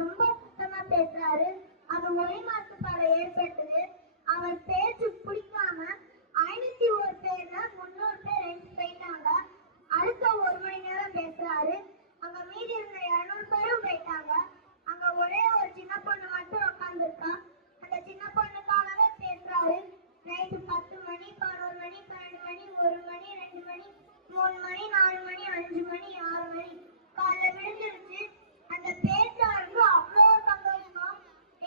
ரொம்ப சத்தமா பேசுறாரு. அது மொழி மாசுபாடு ஏற்பட்டது. அவர் பேச்சு பிடிக்காம 501 பேர்ல 300 பேர் எழுந்து போயிட்டாங்க. அடுத்த 1 மணி நேரம் பேசுறாரு. அங்க மீதி இருந்த 200 பேரும் போயிட்டாங்க. அங்க ஒரே ஒரு சின்ன பொண்ணு மட்டும் உட்காந்துருக்கா. அந்த சின்ன பொண்ணுக்காகவே பேசுறாரு. நைட்டு 10 மணி, 11 மணி, 12 மணி, 1 மணி, 2 மணி, 3 மணி, 4 மணி, 5 மணி, 6 மணி காலைல விழுந்துருச்சு. அந்த பேச்சாளருக்கு அவ்வளோ சந்தோஷமா.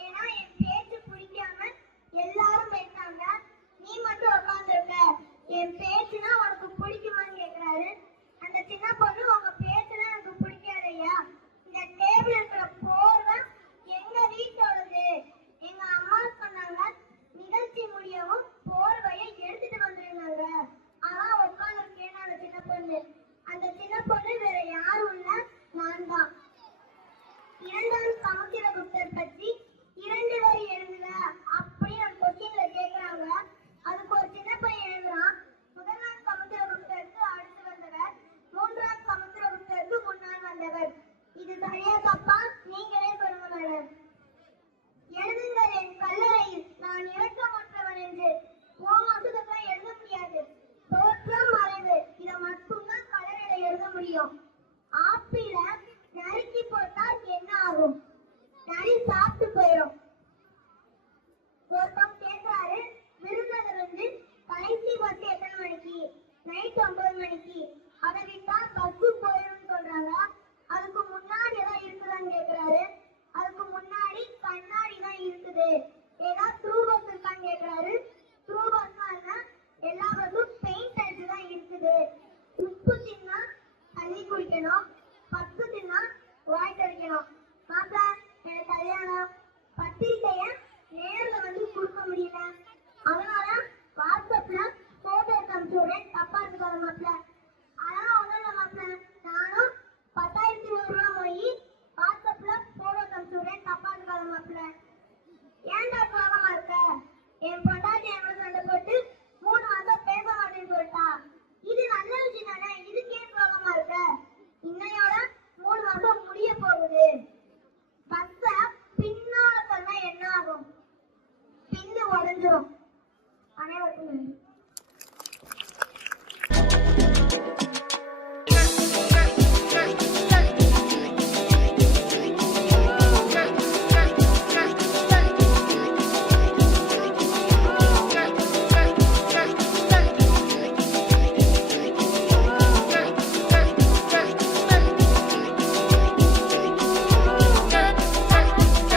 ஏன்னா என் பேச்சு பிடிக்காம எல்லாரும் போயிட்டாங்க, நீ மட்டும் உட்காந்துருக்க, என் பேச்சுனா உனக்கு பிடிக்குமான்னு கேட்கிறாரு. அந்த சின்ன பொண்ணு, உங்க பேச்சுனா எனக்கு பிடிக்காதையா, இந்த டேபிள் இருக்கிற போர்வை எங்க வீட்டோடது, எங்க அம்மா சொன்னாங்க நிகழ்ச்சி முடியவும் போர்வையை எடுத்துட்டு வந்துருந்தாங்க, அதான் உட்காந்துருக்கேன்னு அந்த சின்ன பொண்ணு. அந்த சின்ன பொண்ணு வேற யாரும் இல்ல, நான் தான். 2ஆம் சமுத்திரகுப்தர் பற்றி 2 வரி எழுதுக அப்படின்னு அந்த கொஸ்டின்ல கேக்குறாங்க. அதுக்கு ஒரு சின்ன பையன் எழுதுறான், 1ஆம் சமுத்திரகுப்தருக்கு அடுத்து வந்தவர், 3ஆம் சமுத்திரகுப்தருக்கு முன்னால் வந்தவர். இது சரியா தப்பா? நீங்களே சொல்லுங்க மேடம். எழுதுங்கள் என் கல்லறையில் நான் இரக்கமற்றவன் என்று. வசதெல்லாம் எழுத முடியாது. தோற்றம் மறைவு இதை மட்டும்தான் கல்லறையில எழுத முடியும். ஆப்பிள நறுக்கி போட்டா என்ன ஆகும்? நரி சாப்பிட்டு போயிடும். ஒருத்தம் கேட்கிறாரு, விருந்தினர் வந்து கடைசி பஸ் எத்தனை மணிக்கு? நைட் 9 மணிக்கு. அதை விட்டா பஸ் போயிடும் சொல்றாங்க. அதுக்கு முன்னாடி ஏதாவது இருக்குதான்னு கேட்கிறாரு. அதுக்கு முன்னாடி கண்ணாடி தான் இருக்குது. ஏதாவது த்ரூ பஸ் இருக்கான்னு கேட்கிறாரு. த்ரூ பஸ் எல்லா பஸ்ஸும் பெயிண்ட் அடிச்சு தான் இருக்குது. உப்பு தின்னா தண்ணி குடிக்கணும், பத்து தின்னா வாய் கடிக்கணும். மாப்பிள்ள எனக்கு கல்யாணம், பத்திரிக்கைய நேர்ல வந்து கொடுக்க முடியல, அதனால வாட்ஸ்அப்ல போட்டோ காமிச்சுடுறேன், தப்பா இருக்காது மாப்பிள்ள. அதனால ஒண்ணும் இல்ல மாப்பிள்ள, நானும் 10,100 ரூபாய் போய் வாட்ஸ்அப்ல போட்டோ காமிச்சுடுறேன், தப்பா இருக்காது மாப்பிள்ள. ஏன்டா சோகமா இருக்க? என் பொண்டாட்டி என்னோட சண்டை போட்டு 3 மாசம் பேச மாட்டேன்னு சொல்லிட்டா. இது நல்ல விஷயம் தானே, இதுக்கே சோகமா இருக்க? இன்னையோட 3 மாசம் முடிய போகுது. பஸ்ஸ பின்னால சொன்னா என்ன ஆகும்? பின்னு உடஞ்சிரும். அனைவருக்கும் நன்றி.